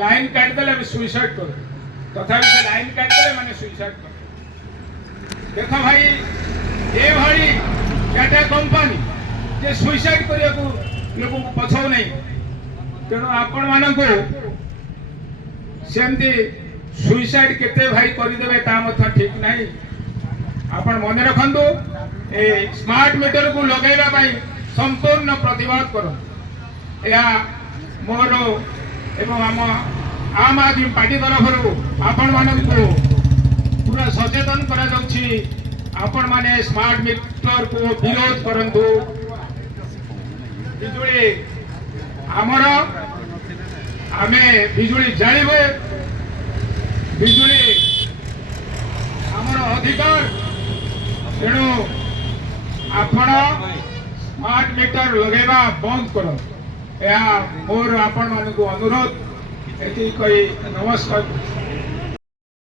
Line काटिदेले suicide कर तथापि से लाइन काटिदेले मैंने सुइसाइड कर देख भाई ये भाई टाटा कंपनी जे सुइसाइड करने को लोक पछाऊ नहीं तेणु आपण मान सेमती सुइसाइड केते भाई करदेवे ता ठीक नहीं आपण मन रखु ए स्मार्ट मीटर को लगेगा संपूर्ण प्रतिवाद करो या मोर एवं आम आदमी पार्टी तरफ आपण मानू पूरा सचेतन करा आपण माने स्मार्ट मीटर को विरोध करंतु बिजुली आमर आमे बिजुली जानिबे बिजुली आमर अधिकार तेणु आपण स्मार्ट मीटर लगेगा बंद करो या मोर आपण मानक अनुरोध ये कही नमस्कार।